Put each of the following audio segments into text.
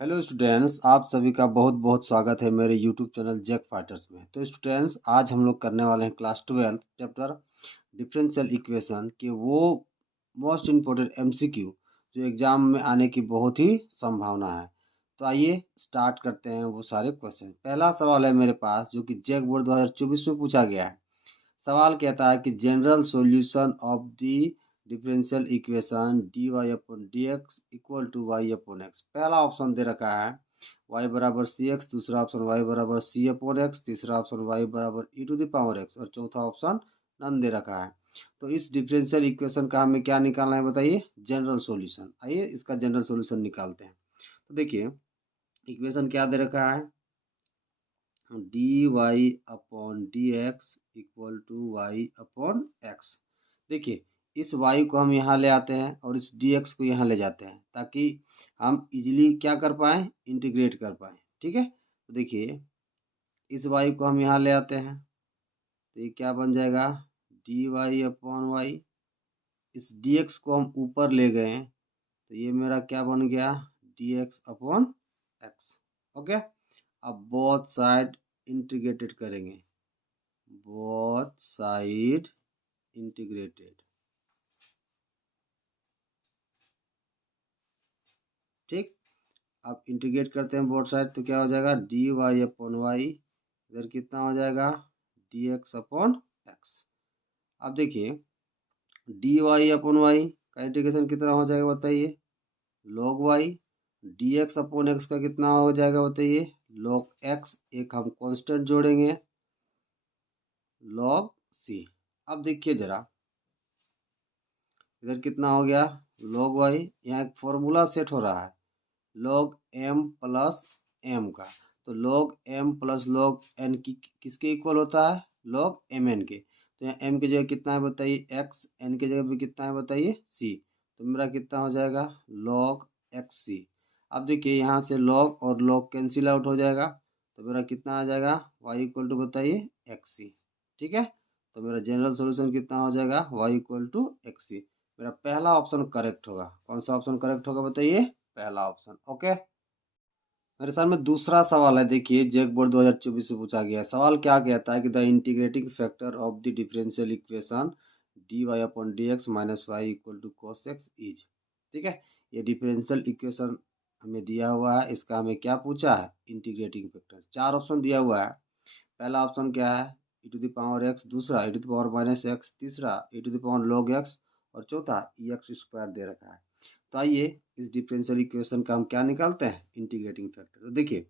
Hello students, आप सभी का बहुत बहुत स्वागत है मेरे यूट्यूब चैनल जैक फाइटर्स में। तो स्टूडेंट्स, आज हम लोग करने वाले हैं क्लास 12 चैप्टर डिफरेंशियल इक्वेशन के वो मोस्ट इम्पोर्टेंट एमसीक्यू जो एग्जाम में आने की बहुत ही संभावना है। तो आइए स्टार्ट करते हैं वो सारे क्वेश्चन। पहला सवाल है मेरे पास जो कि जैक बोर्ड 2024 में पूछा गया है। सवाल कहता है कि general solution of the differential equation D Y upon D x equal to Y upon X. पहला ऑप्शन दे रखा है y बराबर सी एक्स, दूसरा ऑप्शन y बराबर सी अपॉन एक्स, तीसरा ऑप्शन y बराबर ई टू द पावर एक्स और चौथा ऑप्शन नन दे रखा है। तो इस डिफरेंशियल इक्वेशन का हमें क्या निकालना है बताइए? General solution. आइए इसका जनरल सॉल्यूशन निकालते हैं। तो देखिए इक्वेशन क्या दे रखा है, d Y upon D x equal to Y upon x. देखिए इस y को हम यहाँ ले आते हैं और इस dx को यहाँ ले जाते हैं ताकि हम इजीली क्या कर पाएँ, इंटीग्रेट कर पाएँ। ठीक है, तो देखिए इस y को हम यहाँ ले आते हैं तो ये क्या बन जाएगा, डी वाई अपॉन वाई। इस dx को हम ऊपर ले गए तो ये मेरा क्या बन गया, dx अपॉन एक्स। ओके, अब बोथ साइड इंटीग्रेटेड करेंगे, बोथ साइड इंटीग्रेटेड। ठीक, अब इंटीग्रेट करते हैं बोथ साइड तो क्या हो जाएगा, डी वाई अपॉन वाई। इधर कितना हो जाएगा, डी एक्स अपॉन एक्स। अब देखिए डी वाई अपॉन वाई का इंटीग्रेशन कितना हो जाएगा बताइए, log y. D x upon x का कितना हो जाएगा बताइए, लॉग एक्स। एक हम कांस्टेंट जोड़ेंगे, लॉग सी। अब देखिए जरा इधर कितना हो गया, लॉग वाई। यहाँ एक फॉर्मूला सेट हो रहा है लॉग एम प्लस एम का। तो log m plus log n की किसके इक्वल होता है, लॉग एम एन के। तो यहाँ एम की जगह कितना है बताइए एक्स, एन की जगह भी कितना है बताइए सी। तो मेरा कितना हो जाएगा, लॉग एक्स सी। अब देखिए यहाँ से लॉग और लॉग कैंसिल आउट हो जाएगा तो मेरा कितना आ जाएगा, वाई इक्वल टू बताइए एक्स सी। ठीक है, तो मेरा जनरल सोल्यूशन कितना हो जाएगा, वाई इक्वल टू एक्स सी। मेरा पहला ऑप्शन करेक्ट होगा। कौन सा ऑप्शन करेक्ट होगा बताइए, पहला ऑप्शन। ओके, मेरे सामने दूसरा सवाल है। देखिए जैक बोर्ड 2024 से पूछा गया है। सवाल क्या कहता है कि the integrating factor of the differential equation D Y upon D x minus y equal to cos x is. ठीक है, ये डिफरेंशियल इक्वेशन हमें दिया हुआ है, इसका हमें क्या पूछा है, इंटीग्रेटिंग फैक्टर। चार ऑप्शन दिया हुआ है। पहला ऑप्शन क्या है, e to the power x, दूसरा e to the power minus x, तीसरा e to the power log x और चौथा ई एक्स स्क्वायर दे रखा है। तो आइए इस डिफरेंशियल इक्वेशन का हम क्या निकालते हैं, इंटीग्रेटिंग फैक्टर। तो देखिए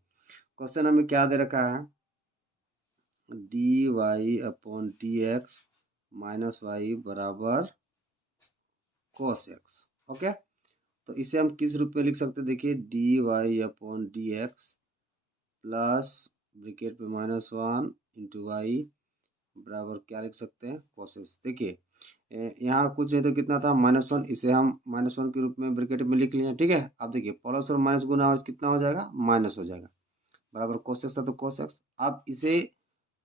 क्वेश्चन हमें क्या दे रखा है, d Y upon D x minus y बराबर कोस एक्स। ओके, तो इसे हम किस रूप में लिख सकते हैं, देखिए d Y upon D x plus bracket में माइनस वन इंटू वाई बराबर क्या लिख सकते हैं, कोसेस। देखिए यहाँ कुछ नहीं तो कितना था, माइनस वन। इसे हम माइनस वन के रूप में ब्रैकेट में लिख लिए। ठीक है, अब देखिए प्लस और माइनस गुना हो कितना हो जाएगा, माइनस हो जाएगा, बराबर कोसेक्स है तो कोसेक्स। अब इसे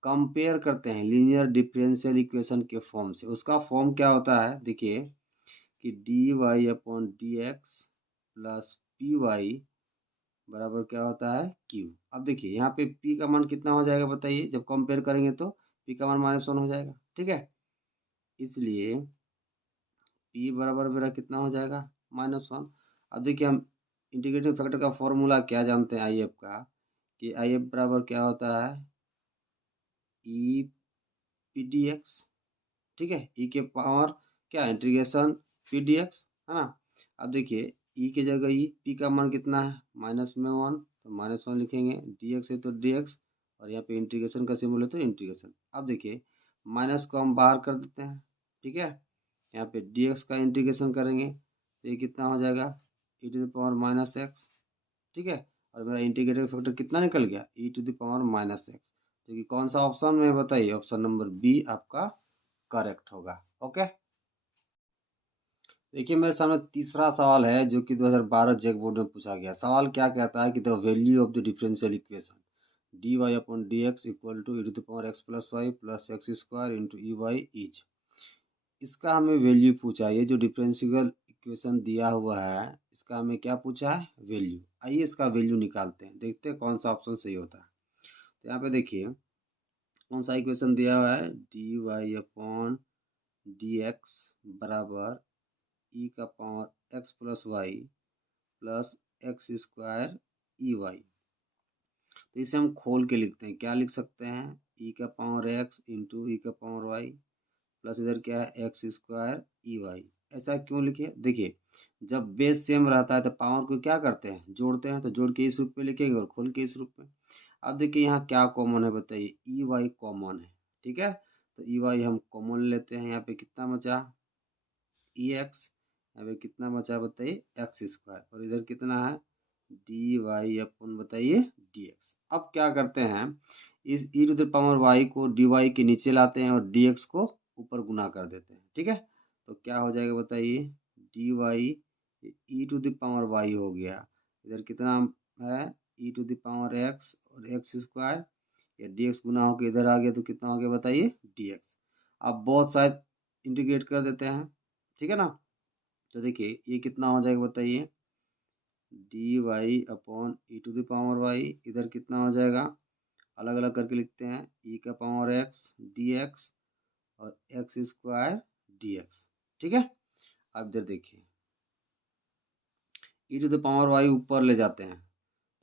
कंपेयर करते हैं लीनियर डिफरेंशियल इक्वेशन के फॉर्म से। उसका फॉर्म क्या होता है, देखिए कि d Y upon D x plus p y बराबर क्या होता है, क्यू। अब देखिए यहाँ पे p का मान कितना हो जाएगा बताइए, जब कंपेयर करेंगे तो p का मान माइनस वन हो जाएगा। ठीक है, इसलिए p बराबर मेरा कितना हो जाएगा, माइनस वन। अब देखिए हम इंटीग्रेटिंग फैक्टर का फॉर्मूला क्या जानते हैं आई एफ का, कि आई एफ बराबर क्या होता है, ई पी डी एक्स। ठीक है, ई के पावर क्या, इंटीग्रेशन पी डी एक्स, है ना। अब देखिए ई की जगह ई, पी का मान कितना है, माइनस में वन, तो माइनस वन लिखेंगे, डी एक्स है तो डी एक्स और यहाँ पे इंटीग्रेशन का सिंबल है तो इंटीग्रेशन। अब देखिए माइनस को हम बाहर कर देते हैं। ठीक है, यहाँ पे डी एक्स का इंटीग्रेशन करेंगे तो ये कितना हो जाएगा, e to the power minus x. ठीक है, और मेरा इंटीग्रेटिंग फैक्टर कितना निकल गया, e to the power minus x. तो कि कौन सा ऑप्शन में बताइए, ऑप्शन नंबर बी आपका करेक्ट होगा। ओके, देखिए मेरे सामने तीसरा सवाल है जो कि 2012 जैक बोर्ड में पूछा गया। सवाल क्या कहता है कि the value of the differential equation D Y upon D x equal to e to the power x plus y plus x square into e y is. इसका हमें वैल्यू पूछा है। ये जो डिफरेंशियल इक्वेशन दिया हुआ है, इसका हमें क्या पूछा है, वैल्यू। आइए इसका वैल्यू निकालते हैं, देखते हैं कौन सा ऑप्शन सही होता है। तो यहाँ पे देखिए कौन सा इक्वेशन दिया हुआ है, d Y upon D x बराबर ई का power x plus y plus x square e y. तो इसे हम खोल के लिखते हैं, क्या लिख सकते हैं, ई का पावर एक्स इंटू ई का पावर वाई प्लस इधर क्या है एक्स स्क्वायर ई वाई। ऐसा क्यों लिखे, देखिए जब बेस सेम रहता है तो पावर को क्या करते हैं, जोड़ते हैं, तो जोड़ के इस रूप में लिखेंगे और खोल के इस रूप में। अब देखिए यहाँ क्या कॉमन है बताइए, ई वाई कॉमन है, ठीक है, तो ई वाई हम कॉमन लेते हैं। यहाँ पे कितना बचा, ई एक्स, यहाँ पे कितना बचा बताइए एक्स स्क्वायर, और इधर कितना है डी वाई अपन बताइए डी एक्स। अब क्या करते हैं, इस ई टू द पावर वाई को डी वाई के नीचे लाते हैं और डी एक्स को ऊपर गुना कर देते हैं, ठीक है। तो क्या हो जाएगा बताइए, d y e to the power y हो गया, इधर कितना है e to the power x और एक्स स्क्वायर, या डी एक्स गुना होकर इधर आ गया तो कितना हो गया बताइए डी एक्स। अब बहुत साइड इंटीग्रेट कर देते हैं, ठीक है ना। तो देखिए ये कितना हो जाएगा बताइए, d Y upon e to the power y, इधर कितना हो जाएगा, अलग अलग करके लिखते हैं, ई का पावर एक्स डी एक्स और एक्स स्क्वायर डी एक्स, ठीक है। अब इधर देखिए e to the power y ऊपर ले जाते हैं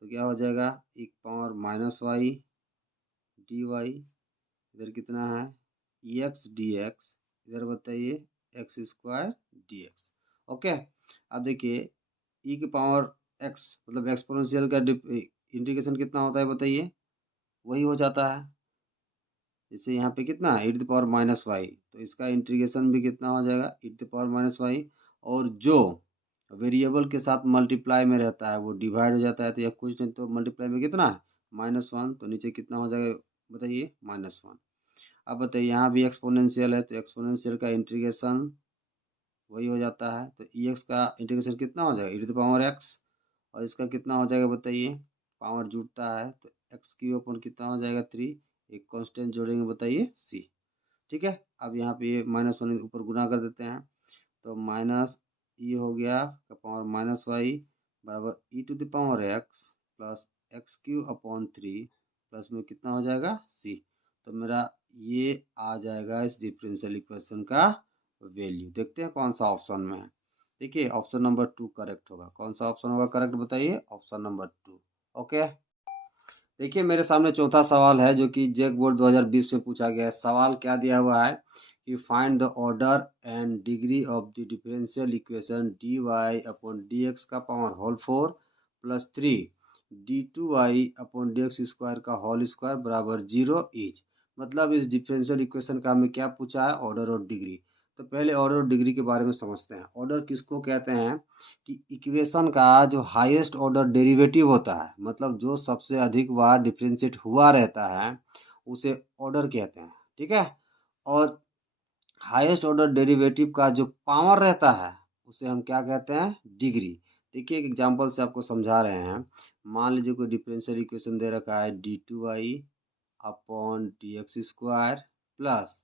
तो क्या हो जाएगा, e power minus y d y, इधर कितना है ई एक्स डी एक्स, इधर बताइए x square d x, okay. अब देखिए ई की पावर एक्स मतलब एक्सपोनेंशियल का इंटीग्रेशन कितना होता है बताइए, वही हो जाता है, जैसे यहाँ पे कितना है e to the power minus y, तो इसका इंटीग्रेशन भी कितना हो जाएगा e to the power minus y, और जो वेरिएबल के साथ मल्टीप्लाई में रहता है वो डिवाइड हो जाता है, तो यह कुछ नहीं तो मल्टीप्लाई में कितना है -1, तो नीचे कितना हो जाएगा बताइए -1। अब बताइए यहाँ भी एक्सपोनेंशियल है तो एक्सपोनेंशियल का इंटीग्रेशन वही हो जाता है, तो ई एक्स का इंटीग्रेशन कितना हो जाएगा e to the power x, और इसका कितना हो जाएगा बताइए, पावर जुड़ता है तो एक्स क्यू अपन कितना हो जाएगा 3, एक कांस्टेंट जोड़ेंगे बताइए सी, ठीक है। अब यहाँ पे ये -1 ऊपर गुना कर देते हैं तो माइनस ई हो गया का पावर माइनस वाई बराबर ई to the power x plus x q upon 3 plus में कितना हो जाएगा सी। तो मेरा ये आ जाएगा इस डिफरेंशियल इक्वेशन का वैल्यू। देखते हैं कौन सा ऑप्शन में है, देखिए ऑप्शन नंबर 2 करेक्ट होगा। कौन सा ऑप्शन होगा करेक्ट बताइए, ऑप्शन नंबर 2, ओके। देखिए मेरे सामने चौथा सवाल है जो कि जेक बोर्ड 2020 में पूछा गया है। सवाल क्या दिया हुआ है कि find the order and degree of the differential equation D Y upon D x का power whole 4 plus 3 d two Y upon D x square का होल स्क्वायर बराबर 0 इज। मतलब इस डिफरेंशियल इक्वेशन का हमें क्या पूछा है, ऑर्डर और डिग्री। तो पहले ऑर्डर और डिग्री के बारे में समझते हैं। ऑर्डर किसको कहते हैं कि इक्वेशन का जो हाईएस्ट ऑर्डर डेरिवेटिव होता है, मतलब जो सबसे अधिक बार डिफरेंशिएट हुआ रहता है उसे ऑर्डर कहते हैं, ठीक है। और हाईएस्ट ऑर्डर डेरिवेटिव का जो पावर रहता है उसे हम क्या कहते हैं, डिग्री। देखिए एक एग्जांपल से आपको समझा रहे हैं। मान लीजिए कोई डिफरेंशियल इक्वेशन दे रखा है d two Y upon D x square plus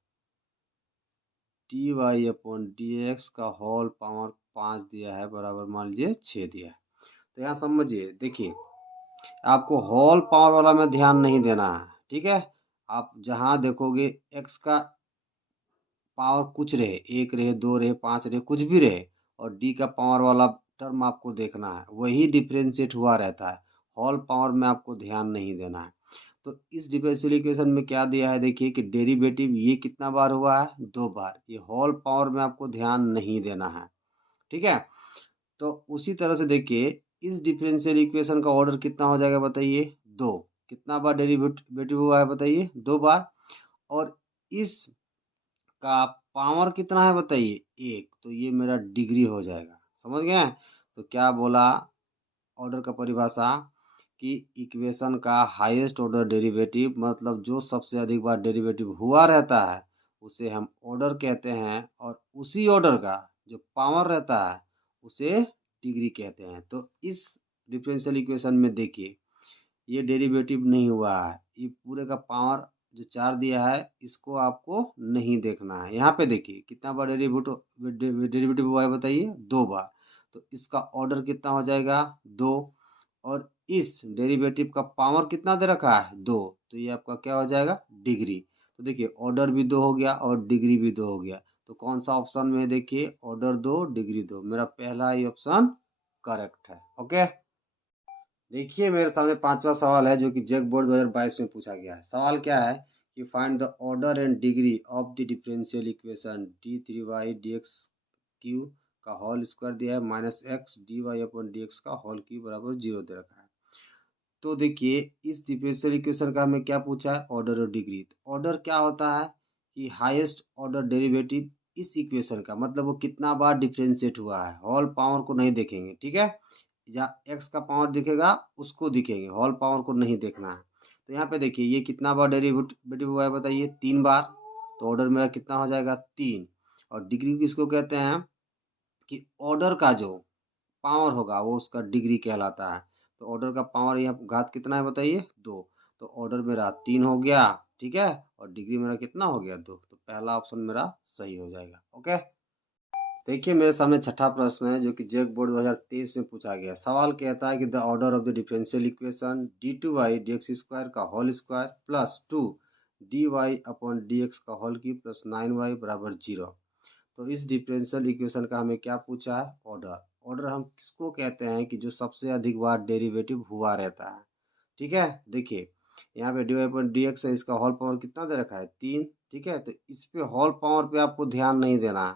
d Y upon D x का होल पावर 5 दिया है बराबर मान लीजिए 6 दिया है। तो यहाँ समझिए, देखिए आपको होल पावर वाला में ध्यान नहीं देना है, ठीक है। आप जहाँ देखोगे एक्स का पावर कुछ रहे, 1 रहे 2 रहे 5 रहे कुछ भी रहे, और डी का पावर वाला टर्म आपको देखना है, वही डिफ्रेंशिएट हुआ रहता है। होल पावर में आपको ध्यान नहीं देना है। तो इस डिफरेंशियल इक्वेशन में क्या दिया है, देखिए कि डेरिवेटिव ये कितना बार हुआ है, 2 बार। ये होल पावर में आपको ध्यान नहीं देना है, ठीक है। तो उसी तरह से देखिए इस डिफरेंशियल इक्वेशन का ऑर्डर कितना हो जाएगा बताइए, 2। कितना बार डेरिवेटिव हुआ है बताइए, 2 बार। और इस का पावर कितना है बताइए, 1। तो ये मेरा डिग्री हो जाएगा, समझ गए। तो क्या बोला ऑर्डर का परिभाषा कि इक्वेशन का हाईएस्ट ऑर्डर डेरिवेटिव मतलब जो सबसे अधिक बार डेरिवेटिव हुआ रहता है उसे हम ऑर्डर कहते हैं, और उसी ऑर्डर का जो पावर रहता है उसे डिग्री कहते हैं। तो इस डिफरेंशियल इक्वेशन में देखिए ये डेरिवेटिव नहीं हुआ है, ये पूरे का पावर जो 4 दिया है इसको आपको नहीं देखना है। यहाँ पे देखिए कितना बार डेरिवेटिव हुआ है बताइए, 2 बार। तो इसका ऑर्डर कितना हो जाएगा, 2। और इस डेरिवेटिव का पावर कितना दे रखा है, 2। तो ये आपका क्या हो जाएगा, डिग्री। तो देखिए ऑर्डर भी 2 हो गया और डिग्री भी 2 हो गया। तो कौन सा ऑप्शन में है, देखिए ऑर्डर 2 डिग्री 2, मेरा पहला ही ऑप्शन करेक्ट है। ओके, देखिए मेरे सामने 5वां सवाल है जो कि जैक बोर्ड 2022 में पूछा गया है। सवाल क्या है कि find the order and degree of the differential equation d3y dx cube का होल स्क्वायर दिया है minus x d Y upon D x का होल क्यू बराबर 0 दे रखा है। तो देखिए इस डिफरेंशियल इक्वेशन का हमें क्या पूछा है, ऑर्डर और डिग्री। तो ऑर्डर क्या होता है कि हाईएस्ट ऑर्डर डेरिवेटिव इस इक्वेशन का, मतलब वो कितना बार डिफरेंशिएट हुआ है, होल पावर को नहीं देखेंगे, ठीक है। जहाँ एक्स का पावर दिखेगा उसको दिखेंगे, होल पावर को नहीं देखना है। तो यहाँ पे देखिए ये कितना बार डेरिवेटिव हुआ है बताइए, 3 बार। तो ऑर्डर मेरा कितना हो जाएगा, 3। और डिग्री किसको कहते हैं कि ऑर्डर का जो पावर होगा वो उसका डिग्री कहलाता है। तो ऑर्डर का पावर यहाँ घात कितना है बताइए, 2। तो ऑर्डर मेरा 3 हो गया, ठीक है, और डिग्री मेरा कितना हो गया, 2। तो पहला ऑप्शन मेरा सही हो जाएगा। ओके, देखिए मेरे सामने छठा प्रश्न है जो कि जैक बोर्ड 2023 में पूछा गया। सवाल कहता है कि the order of the differential equation d2y dx square का whole square plus 2 dy upon dx का होल क्यूब प्लस 9y बराबर 0। तो इस डिफरेंशियल इक्वेशन का हमें क्या पूछा है, ऑर्डर। ऑर्डर हम किसको कहते हैं कि जो सबसे अधिक बार डेरिवेटिव हुआ रहता है, ठीक है। देखिए यहाँ पे d Y upon D x है, इसका होल पावर कितना दे रखा है, 3, ठीक है। तो इस पे होल पावर पे आपको ध्यान नहीं देना है,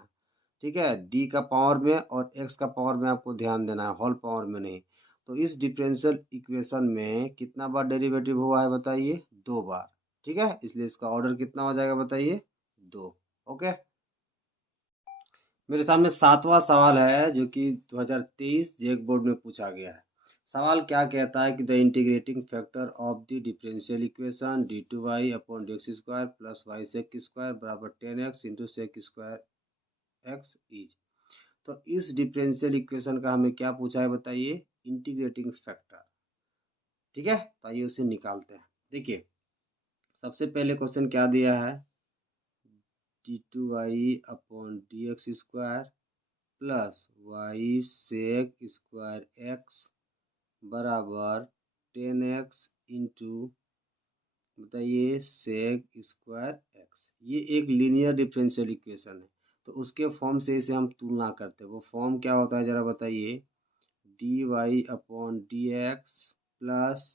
ठीक है। डी का पावर में और एक्स का पावर में आपको ध्यान देना है, होल पावर में नहीं। तो इस डिफरेंशियल इक्वेशन में कितना बार डेरिवेटिव हुआ है बताइए, 2 बार, ठीक है। इसलिए इसका ऑर्डर कितना हो जाएगा बताइए, 2। ओके, मेरे सामने 7वां सवाल है जो कि 2023 जेक बोर्ड में पूछा गया है। सवाल क्या कहता है कि the integrating factor of the differential equation d2y upon D x square plus y sec square बराबर 10x into sec square x is. तो इस डिफरेंशियल इक्वेशन का हमें क्या पूछा है बताइए, इंटीग्रेटिंग फैक्टर, ठीक है। तो आइए उसे निकालते हैं। देखिए सबसे पहले क्वेश्चन क्या दिया है, d2y upon D x square plus y sec square x बराबर 10x इंटू बताइए सेक स्क्वायर एक्स। ये एक लीनियर डिफरेंशियल इक्वेशन है, तो उसके फॉर्म से इसे हम तुलना करते हैं। वो फॉर्म क्या होता है जरा बताइए, d Y upon D x plus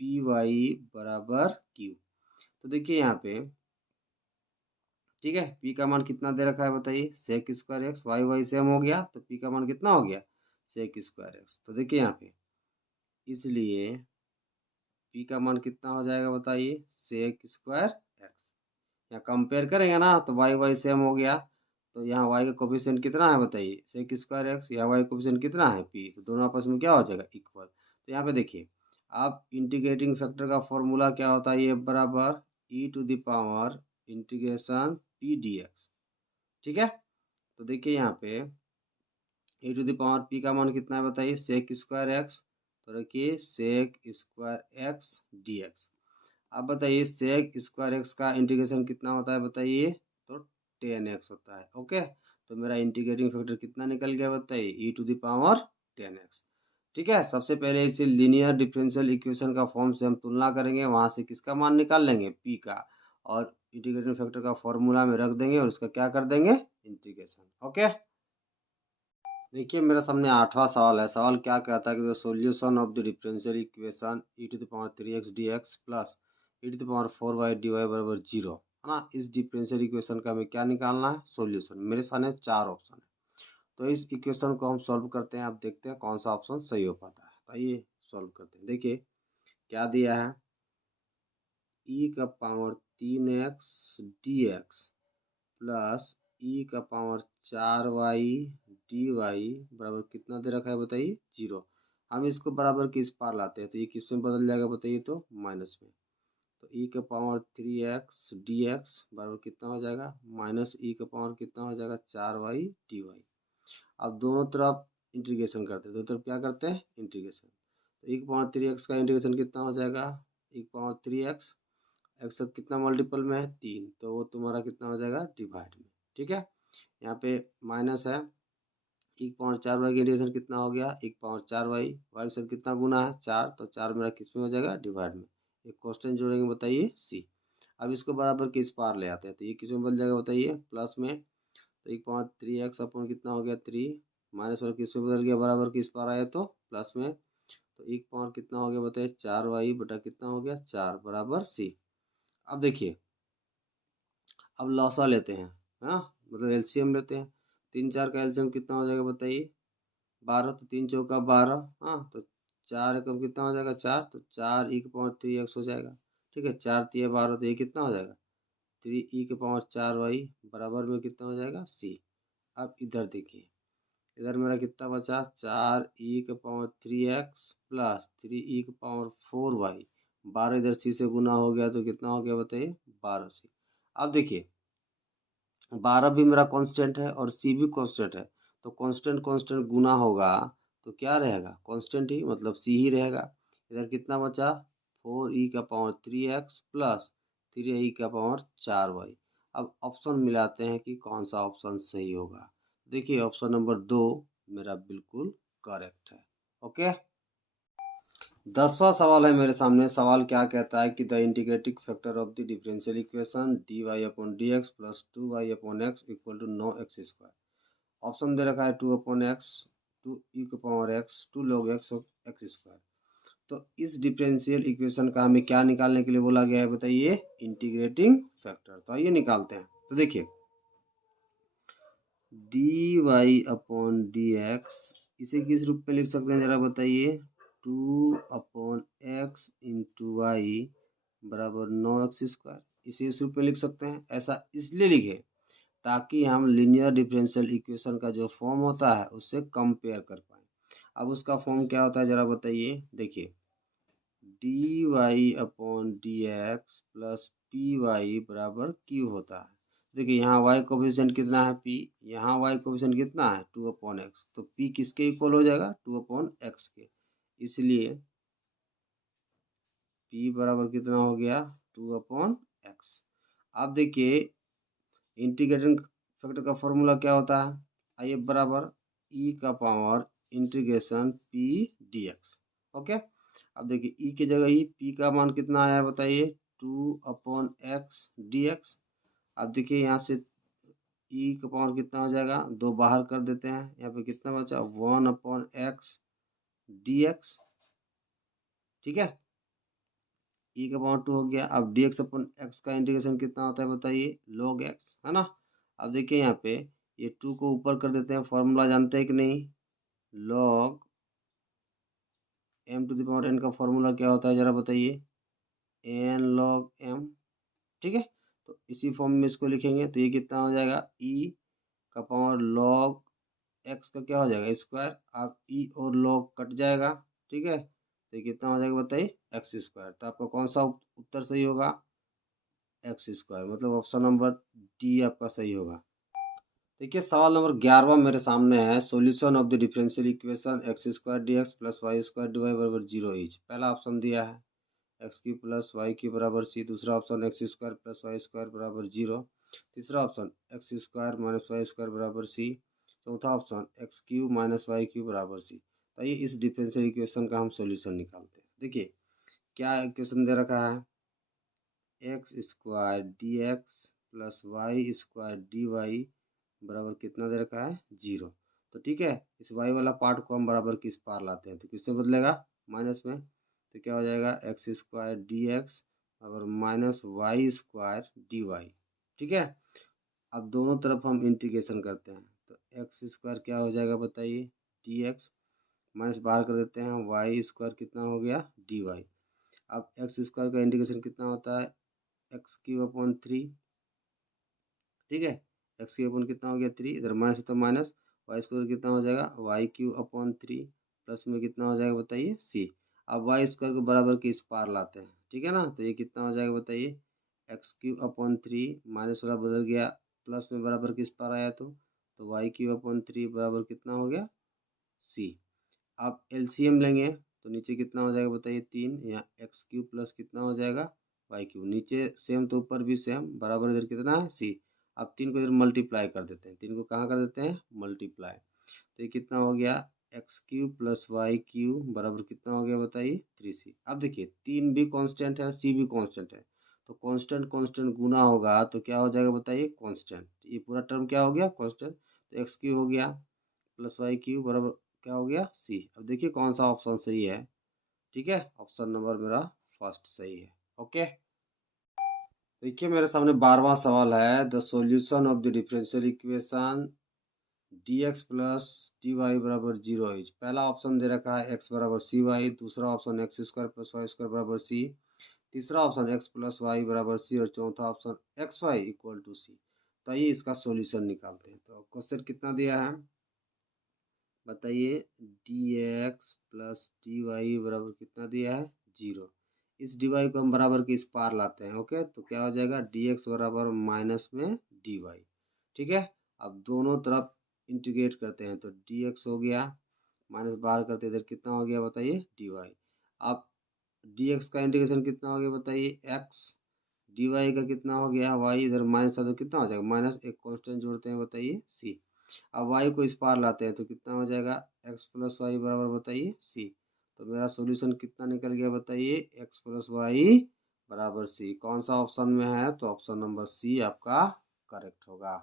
p y बराबर क्यू। तो देखिए यहाँ पे, ठीक है, पी का मान कितना दे रखा है बताइए, sec square x, y y same हो गया तो पी का मान कितना हो गया, सेक स्क्वायर एक्स। तो देखिए यहाँ पे इसलिए पी का मान कितना हो जाएगा बताइए, सेक स्क्वायर एक्स। यहाँ कंपेयर करेंगे ना तो वाई वाई सेम हो गया। तो यहाँ वाई का कोफिशिएंट कितना है बताइए, सेक स्क्वायर एक्स, यहाँ वाई कोफिशिएंट कितना है, पी। तो दोनों आपस में क्या हो जाएगा, इक्वल। तो यहाँ पे देखिए आप इंटीग्रेटिंग फैक्टर का फॉर्मूला क्या होता है, ये बराबर ई to the power integration p d x, ठीक है। तो देखिए यहाँ पे a to the power p का मान कितना है बताइए, सेक स्क्वायर एक्स। तो रखिए sec square x d x. अब बताइए सेक स्क्वायर एक्स का इंटीग्रेशन कितना होता है बताइए, तो 10x होता है। ओके, तो मेरा इंटीग्रेटिंग फैक्टर कितना निकल गया बताइए, ई टू द पावर 10x, ठीक है। सबसे पहले इसे लीनियर डिफरेंशियल इक्वेशन का फॉर्म से हम तुलना करेंगे, वहां से किसका मान निकाल लेंगे, पी का, और इंटीग्रेटिंग फैक्टर का फॉर्मूला में रख देंगे और उसका क्या कर देंगे, इंटीग्रेशन। ओके, देखिए मेरे सामने 8वां सवाल है। सवाल क्या कहता है कि the solution of the differential equation e to the power 3x dx plus e to the power 4y dy बराबर 0 है ना। इस डिफरेंशियल इक्वेशन का हमें क्या निकालना है, सॉल्यूशन। मेरे सामने 4 ऑप्शन है, तो इस इक्वेशन को हम सॉल्व करते हैं। आप देखते हैं कौन सा ऑप्शन सही हो पाता है। तो आइए सॉल्व करते हैं। देखिए क्या दिया है, ई का पावर 3x dx प्लस ई का पावर 4y dy बराबर कितना दे रखा है बताइए, 0। हम इसको बराबर किस पार लाते हैं तो ये किस में बदल जाएगा बताइए, तो माइनस में। तो ई का पावर 3x dx बराबर कितना हो जाएगा, माइनस ई का पावर कितना हो जाएगा, 4y dy। अब दोनों तरफ इंटीग्रेशन करते हैं, दोनों तरफ क्या करते हैं, इंटीग्रेशन। तो ई का पावर 3x का इंटीग्रेशन कितना हो जाएगा, ई का पावर 3x एक्स कितना मल्टीपल में है 3, तो वो तुम्हारा कितना हो जाएगा डिवाइड में। ठीक है, यहाँ पे माइनस है, 1/4y की इंटीग्रेशन कितना हो गया 1/4y, वाई के साथ कितना गुना है 4, तो 4 मेरा किस में हो जाएगा डिवाइड में। एक कांस्टेंट जोड़ेंगे बताइए सी। अब इसको बराबर के इस पार ले आते हैं, तो ये किस में बदल जाएगा बताइए प्लस में, तो 1/3x अपन कितना हो गया 3, माइनस और किस में बदल गया बराबर के इस पार आया तो प्लस में, तो 1 कितना हो गया बताइए 4y बटा कितना हो गया 4 बराबर सी। अब देखिए, अब लॉसा लेते हैं, हाँ मतलब एलसीएम लेते हैं, 3 4 का एलसीएम कितना हो जाएगा बताइए 12, तो 3 चौका 12, हाँ तो 4 एकम कितना हो जाएगा 4, तो 4 e⁻3x हो जाएगा। ठीक है, 4 3 12, तो ये कितना हो जाएगा 3 e⁻4y बराबर में कितना हो जाएगा सी। अब इधर देखिए, इधर मेरा कितना बचा 4 e⁻3x प्लस 3 e⁻4y, 12 इधर सी से गुना हो गया तो कितना हो गया बताइए 12 सी। अब देखिए 12 भी मेरा कांस्टेंट है और सी भी कांस्टेंट है, तो कांस्टेंट कांस्टेंट गुना होगा तो क्या रहेगा कांस्टेंट ही, मतलब सी ही रहेगा। इधर कितना बचा 4e⁻3x प्लस 3e⁻4y। अब ऑप्शन मिलाते हैं कि कौन सा ऑप्शन सही होगा। देखिए ऑप्शन नंबर 2 मेरा बिल्कुल करेक्ट है। ओके, 10वां सवाल है मेरे सामने। सवाल क्या कहता है कि the integrating factor of the differential equation dy/dx plus 2y/x equal to 9x²। Option दे रखा है 2/x, 2e⁻x, 2 log x x²। तो इस डिफरेंशियल इक्वेशन का हमें क्या निकालने के लिए बोला गया है बताइए इंटीग्रेटिंग फैक्टर। तो आइए निकालते हैं। तो देखिए dy/dx इसे किस रूप में लिख सकते हैं जरा बताइए 2/x इंटू वाई बराबर 9x²। इसे इस रूप में लिख सकते हैं। ऐसा इसलिए लिखे ताकि हम लीनियर डिफरेंशियल इक्वेशन का जो फॉर्म होता है उससे कंपेयर कर पाए। अब उसका फॉर्म क्या होता है जरा बताइए। देखिए dy/dx प्लस पी वाई बराबर क्यू होता है। देखिए यहाँ y कोफिशिएंट कितना है p, यहाँ y कोफिशिएंट कितना है 2/x, तो p किसके इक्वल हो जाएगा 2/x के, इसलिए p बराबर कितना हो गया 2/x। अब देखिए इंटीग्रेटिंग फैक्टर का फॉर्मूला क्या होता है, आइए बराबर e का power integration p dx। Okay, अब देखिए e की जगह ही p का मान कितना आया है बताइए 2/x dx। अब देखिए यहाँ से e का पावर कितना हो जाएगा 2 बाहर कर देते हैं, यहाँ पे कितना बचा 1/x dx। ठीक है, e का पावर 2 हो गया। अब dx/x का इंटीग्रेशन कितना होता है बताइए log x, है ना। अब देखिए यहाँ पे ये 2 को ऊपर कर देते हैं, फॉर्मूला जानते हैं कि नहीं log m⁻n का फॉर्मूला क्या होता है जरा बताइए n log m। ठीक है, तो इसी फॉर्म में इसको लिखेंगे तो ये कितना हो जाएगा e का पावर log x का क्या हो जाएगा स्क्वायर। अब e और log कट जाएगा, ठीक है, तो ये कितना हो जाएगा बताइए x²। तो आपका कौन सा उत्तर सही होगा x², मतलब ऑप्शन नंबर डी आपका सही होगा। देखिए सवाल नंबर 11वां मेरे सामने है। Solution of the differential equation x² dx plus y² dy बराबर 0 इच। पहला ऑप्शन दिया है x³ प्लस y³ बराबर c, दूसरा ऑप्शन x² प्लस y² बराबर 0, तीसरा ऑप्शन x² माइनस y² बराबर c, चौथा ऑप्शन x³ माइनस y³ बराबर c। तो ये इस डिफरेंशियल इक्वेशन का हम सॉल्यूशन निकालते हैं। देखिए क्या इक्वेशन दे रखा है x² dx plus y² dy बराबर कितना दे रखा है 0। तो ठीक है, इस y वाला पार्ट को हम बराबर किस पार लाते हैं तो किससे बदलेगा माइनस में, तो क्या हो जाएगा x² dx बराबर माइनस y² dy। ठीक है, अब दोनों तरफ हम इंटीग्रेशन करते हैं तो x² क्या हो जाएगा बताइए dx, माइनस बाहर कर देते हैं y² कितना हो गया dy। अब x² का इंटीग्रेशन कितना होता है x³/3। ठीक है, x³ कितना हो गया 3, इधर माइनस तो माइनस, y² कितना हो जाएगा y³/3 प्लस में कितना हो जाएगा बताइए c। अब y² को बराबर के इस पार लाते हैं, ठीक है ना, तो ये कितना हो जाएगा बताइए x³/3 माइनस वाला बदल गया प्लस में बराबर किस पार आया तो y³/3 बराबर कितना हो गया c। अब एलसीएम लेंगे तो नीचे कितना हो जाएगा बताइए 3, यहाँ x³ प्लस कितना हो जाएगा वाई क्यू, नीचे सेम तो ऊपर भी सेम, बराबर इधर कितना है सी। अब 3 को इधर मल्टीप्लाई कर देते हैं, 3 को कहाँ कर देते हैं मल्टीप्लाई, तो ये कितना हो गया x cube plus y cube बराबर कितना हो गया बताइए 3c। अब देखिए 3 भी कांस्टेंट है, सी भी कांस्टेंट है, तो कांस्टेंट कांस्टेंट गुना होगा तो क्या हो जाएगा बताइए कांस्टेंट, ये पूरा टर्म क्या हो गया कांस्टेंट, तो एक्स क्यू हो गया प्लस वाई क्यू बराबर क्या हो गया सी। अब देखिए कौन सा ऑप्शन सही है, ठीक है, ऑप्शन नंबर मेरा फर्स्ट सही है। ओके, देखिए मेरे सामने 12वां सवाल है, the solution of the differential equation dx plus dy बराबर 0 इज, पहला ऑप्शन दे रखा है x बराबर सी वाई, दूसरा option x square plus y square बराबर सी, तीसरा ऑप्शन x प्लस वाई बराबर सी और चौथा option x y equal to c. तो आइए इसका सॉल्यूशन निकालते हैं। तो क्वेश्चन कितना दिया है बताइए, dx प्लस dy बराबर कितना दिया है 0, इस dy को हम बराबर के इस पार लाते हैं। ओके, तो क्या हो जाएगा dx बराबर माइनस में dy, ठीक है। अब दोनों तरफ इंटीग्रेट करते हैं तो dx हो गया, माइनस बाहर करते इधर कितना हो गया बताइए dy। अब dx का इंटीग्रेशन कितना हो गया बताइए x, dy का कितना हो गया y, इधर माइनस था तो कितना हो जाएगा माइनस, एक कांस्टेंट जोड़ते हैं बताइए c। अब y को इस पार लाते हैं तो कितना हो जाएगा x प्लस वाई बराबर बताइए c। तो मेरा सॉल्यूशन कितना निकल गया बताइए x प्लस वाई बराबर c। कौन सा ऑप्शन में है, तो ऑप्शन नंबर सी आपका करेक्ट होगा।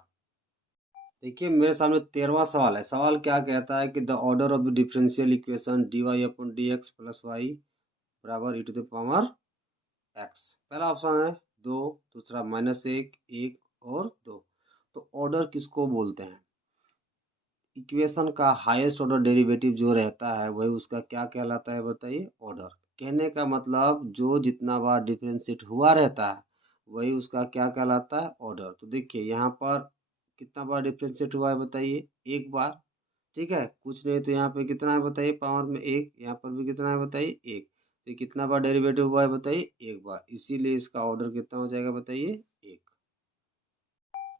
देखिए मेरे सामने 13वां सवाल है, सवाल क्या कहता है कि the order of the differential equation dy upon D x plus y बराबर ई टू द पावर एक्स। पहला ऑप्शन है 2, दूसरा -1, 1 और 2। तो ऑर्डर किसको बोलते हैं, इक्वेशन का हाईएस्ट ऑर्डर डेरिवेटिव जो रहता है वही उसका क्या कहलाता है बताइए ऑर्डर। कहने का मतलब जो जितना बार डिफरेंशिएट हुआ रहता है वही उसका क्या कहलाता है ऑर्डर। तो देखिए यहाँ पर कितना बार डिफरेंशिएट हुआ है बताइए एक बार, ठीक है, कुछ नहीं तो यहाँ पे कितना है बताइए पावर में एक, यहाँ पर भी कितना है बताइए एक, तो ये कितना बार डेरिवेटिव हुआ है बताइए एक बार, इसीलिए इसका ऑर्डर कितना हो जाएगा बताइए एक।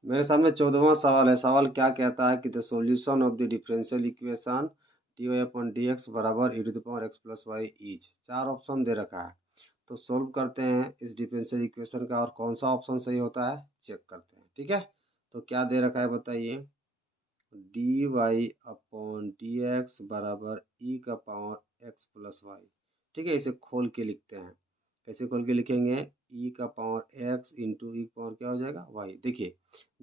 मेरे सामने 14वां सवाल है, सवाल क्या कहता है कि the solution of the differential equation dy upon dx बराबर e to the power x plus y is. चार ऑप्शन दे रखा है, तो सोल्व करते हैं इस डिफरेंशियल इक्वेशन का और कौन सा ऑप्शन सही होता है चेक करते हैं, ठीक है। तो क्या दे रखा है बताइए, dy अपॉन dx बराबर e का पावर x प्लस वाई, ठीक है, इसे खोल के लिखते हैं। कैसे खोल के लिखेंगे, e का पावर x इंटू ई पावर क्या हो जाएगा y। देखिए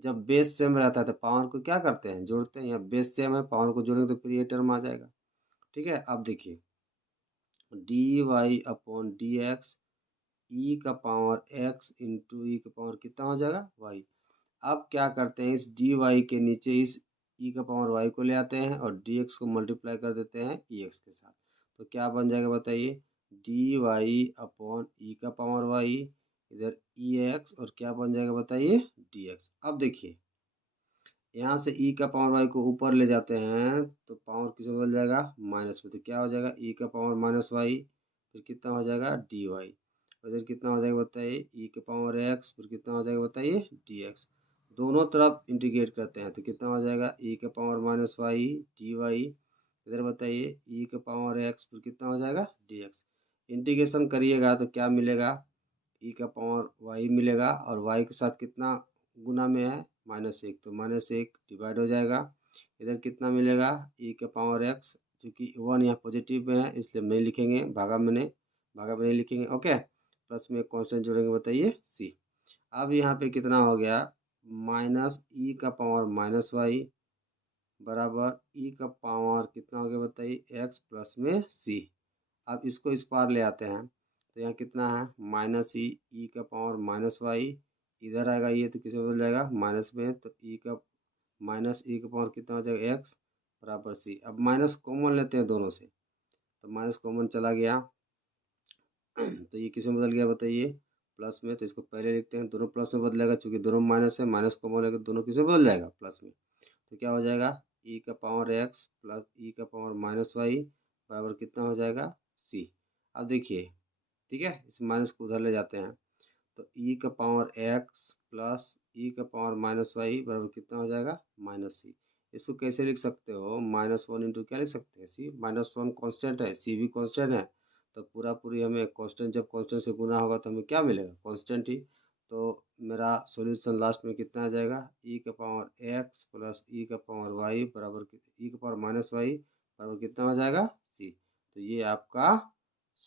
जब बेस सेम रहता है तो पावर को क्या करते हैं जोड़ते हैं, या बेस सेम है पावर को जोड़ेंगे तो फिर ये टर्म आ जाएगा, ठीक है। अब देखिए dy अपॉन डी एक्स ई का पावर x इंटू ई का पावर कितना हो जाएगा y। अब क्या करते हैं इस dy के नीचे इस e का पावर y को ले आते हैं और dx को मल्टीप्लाई कर देते हैं ex के साथ, तो क्या बन जाएगा बताइए dy अपॉन ई का पावर y, इधर ex और क्या बन जाएगा बताइए dx। अब देखिए यहाँ से e का पावर y को ऊपर ले जाते हैं तो पावर किस में बदल जाएगा माइनस में, तो क्या हो जाएगा e का पावर माइनस वाई, फिर कितना हो जाएगा dy, इधर कितना हो जाएगा बताइए e के पावर x, फिर कितना हो जाएगा बताइए dx। दोनों तरफ इंटीग्रेट करते हैं तो कितना हो जाएगा e के पावर माइनस वाई dy, इधर बताइए e के पावर x, फिर कितना हो जाएगा dx। इंटीग्रेशन करिएगा तो क्या मिलेगा e का पावर y मिलेगा और y के साथ कितना गुना में है -1, तो -1 डिवाइड हो जाएगा, इधर कितना मिलेगा e के पावर x, चूँकि 1 यहाँ पॉजिटिव में है इसलिए नहीं लिखेंगे, भागा में नहीं लिखेंगे। ओके, प्लस में कांस्टेंट जोड़ेंगे बताइए c। अब यहाँ पे कितना हो गया माइनस ई का पावर माइनस वाई बराबर ई का पावर कितना हो गया बताइए x प्लस में c। अब इसको इस पार ले आते हैं तो यहाँ कितना है -e का पावर माइनस वाई, इधर आएगा ये तो किसे बदल जाएगा माइनस में, तो e का पावर कितना हो जाएगा x बराबर c। अब माइनस कॉमन लेते हैं दोनों से, तो माइनस कॉमन चला गया तो ये किस में बदल गया बताइए प्लस में, तो इसको पहले लिखते हैं, दोनों प्लस में बदलेगा चूंकि दोनों माइनस है, माइनस कॉमन लेकर दोनों किस में बदल जाएगा प्लस में, तो क्या हो जाएगा e का पावर x प्लस e का पावर माइनस वाई बराबर कितना हो जाएगा c। अब देखिए ठीक है, इस माइनस को उधर ले जाते हैं तो e का पावर x प्लस e का पावर माइनस वाई बराबर कितना हो जाएगा -c। इसको कैसे लिख सकते हो -1 इंटू क्या लिख सकते हैं c, -1 कांस्टेंट है c भी कांस्टेंट है, तो पूरा पूरी हमें कांस्टेंट, जब कांस्टेंट से गुना होगा तो हमें क्या मिलेगा, कांस्टेंट ही। तो मेरा सॉल्यूशन लास्ट में कितना आ जाएगा, ई का पावर एक्स प्लस ई का पावर वाई बराबर ई का पावर माइनस वाई बराबर कितना हो जाएगा, सी। तो ये आपका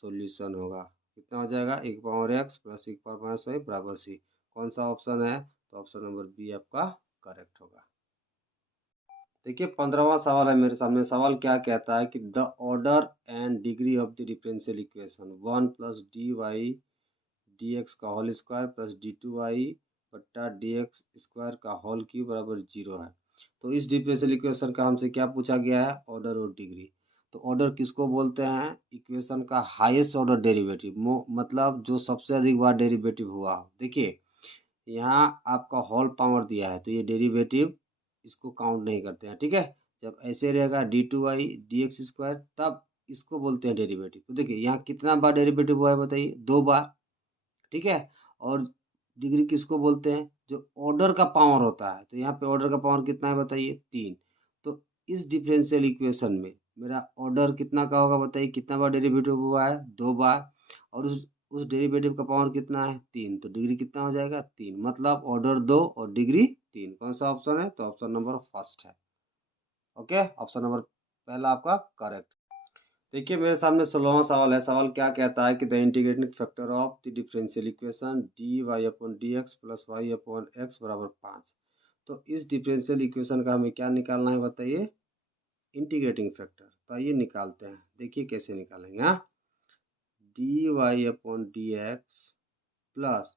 सॉल्यूशन होगा, कितना हो जाएगा, ई का पावर एक्स प्लस ई का पावर माइनस वाई बराबर सी। कौन सा ऑप्शन है, तो ऑप्शन नंबर बी आपका करेक्ट होगा। देखिए 15वां सवाल है मेरे सामने। सवाल क्या कहता है कि the order and degree of the differential equation 1 plus d y d x का whole square plus d two y बट्टा डी एक्स स्क्वायर का होल क्यूब बराबर 0 है। तो इस डिफरेंशियल इक्वेशन का हमसे क्या पूछा गया है, ऑर्डर और डिग्री। तो ऑर्डर किसको बोलते हैं, इक्वेशन का हाईएस्ट ऑर्डर डेरिवेटिव, मतलब जो सबसे अधिक बार डेरिवेटिव हुआ हो। देखिए यहाँ आपका होल पावर दिया है तो ये डेरिवेटिव इसको काउंट नहीं करते हैं, ठीक है। जब ऐसे रहेगा d two y d x square तब इसको बोलते हैं डेरिवेटिव। तो देखिए यहाँ कितना बार डेरिवेटिव हुआ है बताइए, 2 बार, ठीक है। और डिग्री किसको बोलते हैं, जो ऑर्डर का पावर होता है। तो यहाँ पे ऑर्डर का पावर कितना है बताइए, 3। तो इस डिफरेंशियल इक्वेशन में मेरा ऑर्डर कितना का होगा बताइए, कितना बार डेरिवेटिव हुआ है, 2 बार। और उस डेरिवेटिव का पावर कितना है, 3। तो डिग्री कितना हो जाएगा, 3। मतलब ऑर्डर 2 और डिग्री 3। कौन सा ऑप्शन है, तो ऑप्शन नंबर फर्स्ट है। ओके, ऑप्शन नंबर पहला आपका करेक्ट। देखिए मेरे सामने 16वां सवाल है। सवाल क्या कहता है कि the integrating factor of the differential equation D Y upon D x plus y upon x बराबर 5। तो इस डिफरेंशियल इक्वेशन का हमें क्या निकालना है बताइए, इंटीग्रेटिंग फैक्टर। तो आइए निकालते हैं, देखिए कैसे निकालेंगे। हाँ, d Y upon D x plus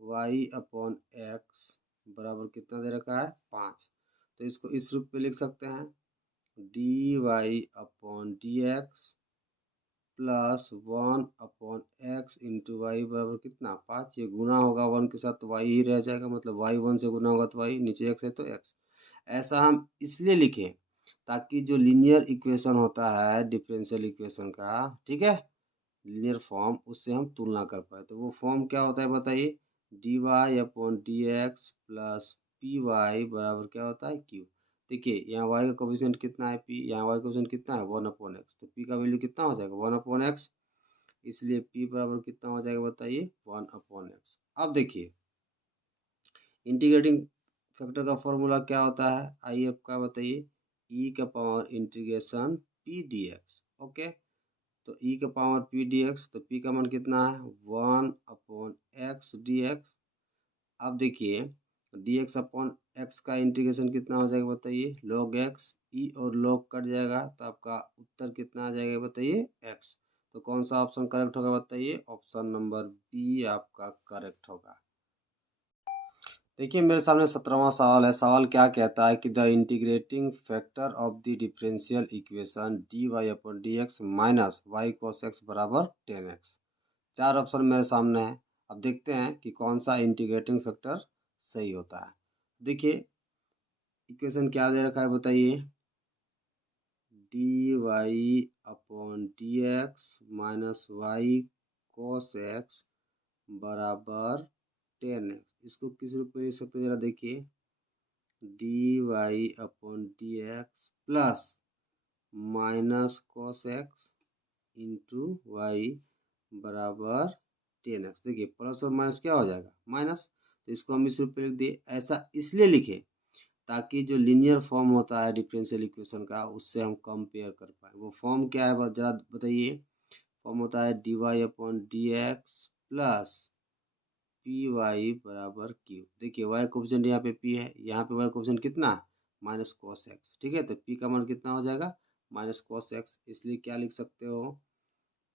y upon x बराबर कितना दे रखा है, 5। तो इसको इस रूप में लिख सकते हैं, d Y upon D x plus 1 upon x into y बराबर कितना, 5। ये गुना होगा 1 के साथ तो वाई ही रह जाएगा, मतलब वाई 1 से गुना होगा तो वाई, नीचे एक्स है तो एक्स। ऐसा हम इसलिए लिखें ताकि जो लीनियर इक्वेशन होता है डिफरेंशियल इक्वेशन का, ठीक है, लीनियर फॉर्म, उससे हम तुलना कर पाए। तो वो फॉर्म क्या होता है बताइए, d Y upon D x plus p y बराबर क्या होता है, क्यू। देखिए यहाँ y का कोफिशिएंट कितना है, p। यहाँ y का कोफिशिएंट कितना है, 1 अपॉन एक्स। तो p का वैल्यू कितना हो जाएगा, 1 अपॉन एक्स। इसलिए p बराबर कितना हो जाएगा बताइए, 1 अपॉन एक्स। अब देखिए इंटीग्रेटिंग फैक्टर का फॉर्मूला क्या होता है, आइए आपका बताइए, e का power integration p dx। Okay, तो e का पावर p dx, तो p का मान कितना है, 1 अपॉन एक्स डी एक्स। अब देखिए dx अपॉन एक्स का इंटीग्रेशन कितना हो जाएगा बताइए, log x। ई और log कट जाएगा तो आपका उत्तर कितना आ जाएगा बताइए, x। तो कौन सा ऑप्शन करेक्ट होगा बताइए, ऑप्शन नंबर बी आपका करेक्ट होगा। देखिए मेरे सामने 17वां सवाल है। सवाल क्या कहता है कि the integrating factor of the differential equation D Y upon D x minus y cos x बराबर 10x। 4 ऑप्शन मेरे सामने है। अब देखते हैं कि कौन सा इंटीग्रेटिंग फैक्टर सही होता है। देखिए इक्वेशन क्या दे रखा है बताइए, d Y upon D x minus y cos x बराबर 10x। इसको किस रूप में लिख सकते हैं जरा देखिए, d Y upon D x plus minus cos x into y बराबर 10x। देखिए प्लस और माइनस क्या हो जाएगा, माइनस। तो इसको हम इस रूप में लिख दिए। ऐसा इसलिए लिखे ताकि जो लीनियर फॉर्म होता है डिफरेंशियल इक्वेशन का उससे हम कंपेयर कर पाए। वो फॉर्म क्या है जरा बताइए, फॉर्म होता है d Y upon D x plus p y बराबर क्यू। देखिए वाई कोफिशिएंट यहाँ पे पी है, यहाँ पे वाई कोफिशिएंट कितना, माइनस कॉस एक्स, ठीक है। तो पी का मान कितना हो जाएगा, माइनस कॉस एक्स। इसलिए क्या लिख सकते हो,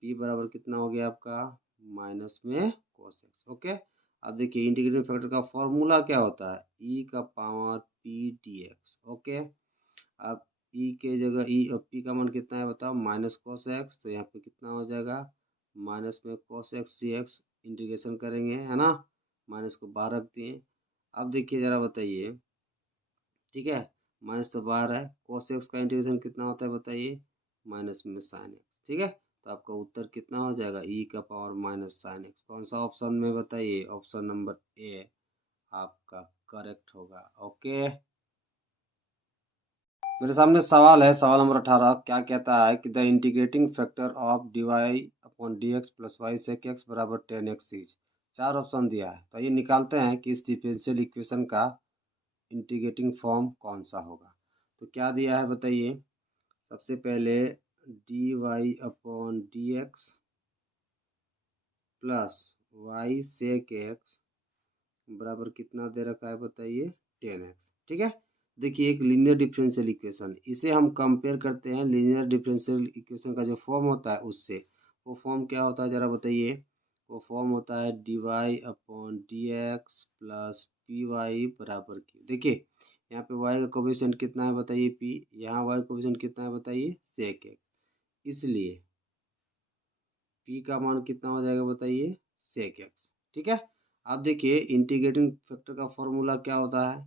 पी बराबर कितना हो गया आपका, माइनस में कॉस एक्स। ओके, अब देखिए इंटीग्रेटिंग फैक्टर का फॉर्मूला क्या होता है, ई का power P d x. Okay, अब ई के जगह ई और पी का मान कितना है बताओ, माइनस कॉस एक्स। तो यहाँ पे कितना हो जाएगा, माइनस में cos x d x. Integration करेंगे है ना, माइनस को बाहर रख दिए। अब देखिए जरा बताइए, ठीक है, माइनस तो बाहर है, कॉस एक्स का इंटीग्रेशन कितना होता है बताइए, माइनस में साइन एक्स, ठीक है। तो आपका उत्तर कितना हो जाएगा, ई का पावर माइनस साइन एक्स। कौन सा ऑप्शन में बताइए, ऑप्शन नंबर ए आपका करेक्ट होगा। ओके, मेरे सामने सवाल है, सवाल नंबर 18। क्या कहता है कि the integrating factor of d Y upon D x plus y sec x बराबर 10x सीरीज। 4 ऑप्शन दिया है, तो ये निकालते हैं कि इस डिफरेंशियल इक्वेशन का इंटीग्रेटिंग फॉर्म कौन सा होगा। तो क्या दिया है बताइए। सबसे पहले d Y upon D x plus y sec x बराबर कितना दे रखा है बताइए, 10x। ठीक है, देखिए एक लीनियर डिफरेंशियल इक्वेशन, इसे हम कंपेयर करते हैं लीनियर डिफरेंशियल इक्वेशन का जो फॉर्म होता है उससे। वो फॉर्म क्या होता है जरा बताइए। वो फॉर्म होता है d Y upon D x plus p y बराबर क्यू। देखिए यहाँ पे y का कोफिशिएंट कितना है बताइए p, यहाँ y कोफिशिएंट कितना है बताइए सेक एक्स, इसलिए p का मान कितना हो जाएगा बताइए सेक एक्स। ठीक है, अब देखिए इंटीग्रेटिंग फैक्टर का फॉर्मूला क्या होता है,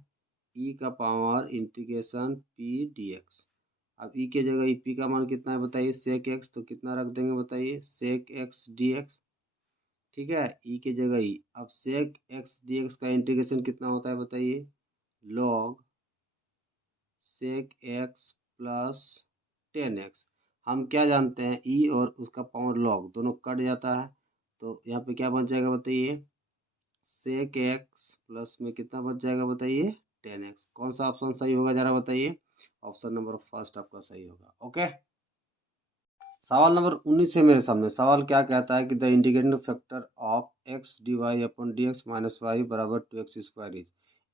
e का पावर इंटीग्रेशन p dx। अब e के जगह p का मान कितना है बताइए सेक एक्स, तो कितना रख देंगे बताइए सेक एक्स dx। ठीक है, e के जगह e। अब सेक एक्स dx का इंटीग्रेशन कितना होता है बताइए log sec x plus 10x। हम क्या जानते हैं e और उसका पावर लॉग दोनों कट जाता है, तो यहाँ पे क्या बच जाएगा बताइए सेक एक्स प्लस में कितना बच जाएगा बताइए 10x। कौन सा ऑप्शन सही होगा जरा बताइए। ऑप्शन नंबर फर्स्ट आपका सही होगा। ओके, सवाल नंबर 19 है मेरे सामने। सवाल क्या कहता है कि the integrating factor of x d Y upon D x minus y बराबर 2x स्क्वायर इज।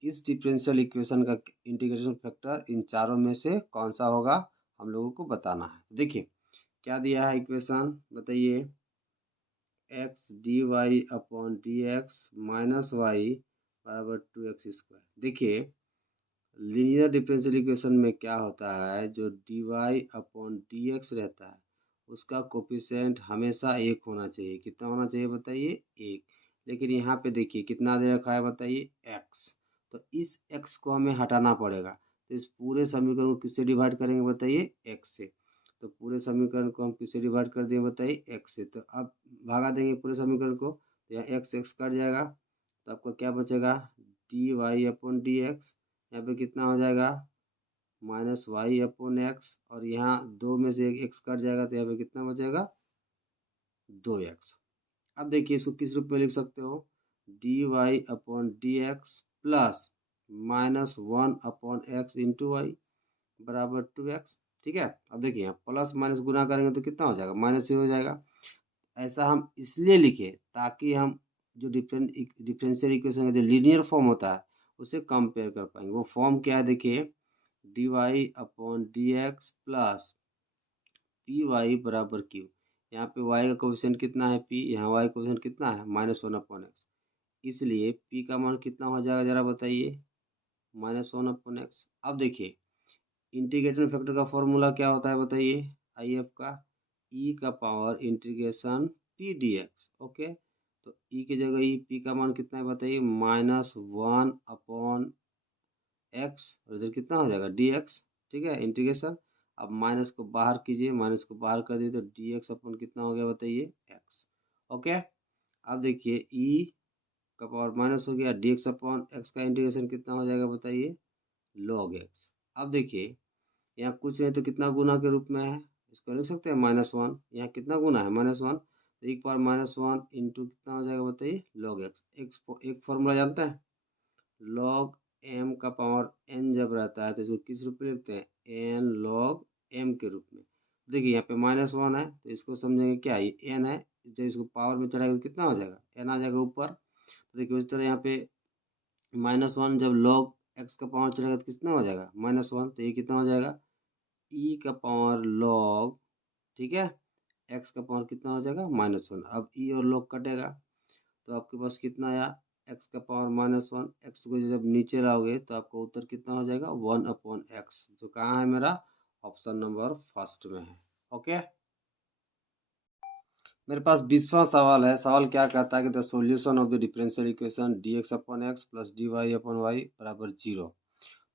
इस डिफरेंशियल इक्वेशन का इंटीग्रेशन फैक्टर इन चारों में से कौन सा होगा, हम लोगों को बताना है। देखिए क्या दिया है इक्वेशन बताइए, x d Y upon D x minus y बराबर 2x स्क्वायर। देखिए लीनियर डिफरेंशियल इक्वेशन में क्या होता है, जो d Y upon D x रहता है उसका कोफिशिएंट हमेशा एक होना चाहिए। कितना होना चाहिए बताइए एक। लेकिन यहाँ पे देखिए कितना दे रखा है बताइए एक्स, तो इस एक्स को हमें हटाना पड़ेगा। तो इस पूरे समीकरण को किससे डिवाइड करेंगे बताइए एक्स से। तो पूरे समीकरण को हम किससे डिवाइड कर देंगे बताइए एक्स से। तो अब भागा देंगे पूरे समीकरण को, तो यहाँ एक्स एक्स कट जाएगा, तो आपका क्या बचेगा d Y upon D x. यहाँ पे कितना हो जाएगा माइनस वाई अपॉन एक्स, और यहाँ दो में से एक एक्स कट जाएगा, तो यहाँ पे कितना बचेगा 2x। अब देखिए इसको किस रूप में लिख सकते हो, d Y upon D x plus minus 1 upon x into y बराबर 2x। ठीक है, अब देखिए यहाँ प्लस माइनस गुना करेंगे तो कितना हो जाएगा माइनस ही हो जाएगा। ऐसा हम इसलिए लिखे ताकि हम जो डिफरेंशियल इक्वेशन का जो लीनियर फॉर्म होता है उसे कंपेयर कर पाएंगे। वो फॉर्म क्या है देखिए d Y upon D x plus p y बराबर क्यू। यहाँ पे y का कोफिशिएंट कितना है p, यहाँ y का कोफिशिएंट कितना है -1 अपॉन एक्स, इसलिए p का मान कितना हो जाएगा जरा बताइए -1 अपॉन एक्स। अब देखिए इंटीग्रेटिंग फैक्टर का फॉर्मूला क्या होता है बताइए आई एफ का, e का power integration p dx। Okay, तो e की जगह e p का मान कितना है बताइए -1 अपॉन एक्स, और इधर कितना हो जाएगा dx। ठीक है, इंटीग्रेशन। अब माइनस को बाहर कीजिए, माइनस को बाहर कर दिए तो dx अपन कितना हो गया बताइए x। ओके, अब देखिए e का पावर माइनस हो गया, dx अपॉन एक्स का इंटीग्रेशन कितना हो जाएगा बताइए log x। अब देखिए यहाँ कुछ नहीं तो कितना गुना के रूप में है, इसको लिख सकते हैं -1। यहाँ कितना गुना है -1, तो एक पावर -1 इंटू कितना हो जाएगा बताइए log x। एक फॉर्मूला जानते हैं log m का पावर n जब रहता है तो इसको किस रूप में लिखते हैं n log m के रूप में। देखिए यहाँ पे -1 है तो इसको समझेंगे क्या ये n है, जब इसको पावर में चढ़ाएगा तो कितना हो जाएगा n आ जाएगा ऊपर। तो देखिए उस तरह यहाँ पे -1 जब log x का पावर चढ़ेगा तो कितना हो जाएगा -1, तो ये कितना हो जाएगा e का पावर log, ठीक है x का पावर कितना हो जाएगा -1। अब e और log कटेगा तो आपके पास कितना आया x का पावर -1। x को जब नीचे लाओगे तो आपका उत्तर कितना हो जाएगा 1 अपॉन एक्स, जो कहाँ है मेरा ऑप्शन नंबर फर्स्ट में है। ओके, मेरे पास 20वां सवाल है। सवाल क्या कहता है कि the solution of the differential equation dx upon x plus dy upon y बराबर 0।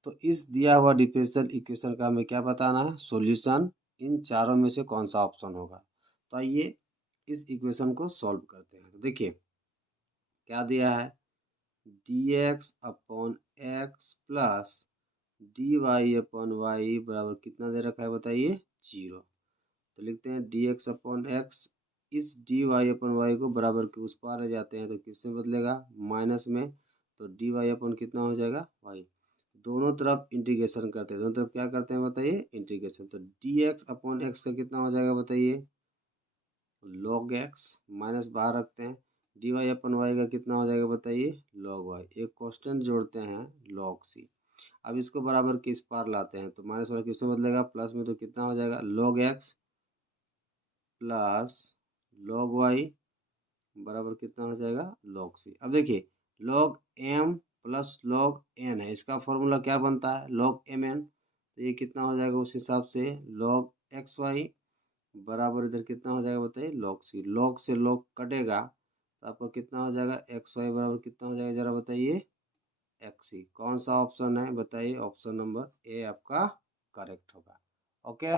तो इस दिया हुआ डिफरेंशियल इक्वेशन का हमें क्या बताना है सॉल्यूशन, इन चारों में से कौन सा ऑप्शन होगा। तो आइए इस इक्वेशन को सॉल्व करते हैं। तो देखिए क्या दिया है dx upon x plus dy upon y बराबर कितना दे रखा है बताइए 0। तो लिखते हैं dx अपॉन एक्स इस डी वाई अपन वाई को बराबर के उस पार ले जाते हैं तो किससे बदलेगा, माइनस में, तो डी वाई अपन कितना हो जाएगा वाई। दोनों तरफ इंटीग्रेशन करते हैं, दोनों तरफ क्या करते हैं बताइए, इंटीग्रेशन। तो डी एक्स अपॉन एक्स का कितना हो जाएगा बताइए, लॉग एक्स, माइनस बाहर रखते हैं, डी वाई अपन वाई का कितना हो जाएगा बताइए, लॉग वाई। एक कांस्टेंट जोड़ते हैं लॉग सी। अब इसको बराबर के इस पार लाते हैं तो माइनस वाला किससे बदलेगा, प्लस में, तो कितना हो जाएगा log x plus log y बराबर कितना हो जाएगा लॉग सी। अब देखिए log m plus log n है, इसका फॉर्मूला क्या बनता है, लॉग एम एन। तो ये कितना हो जाएगा उस हिसाब से, लॉग एक्स वाई बराबर इधर कितना हो जाएगा बताइए, लॉग सी। लॉग से लॉग कटेगा तो आपका कितना हो जाएगा, एक्स वाई बराबर कितना हो जाएगा जरा बताइए, एक्स सी। कौन सा ऑप्शन है बताइए, ऑप्शन नंबर ए आपका करेक्ट होगा। ओके।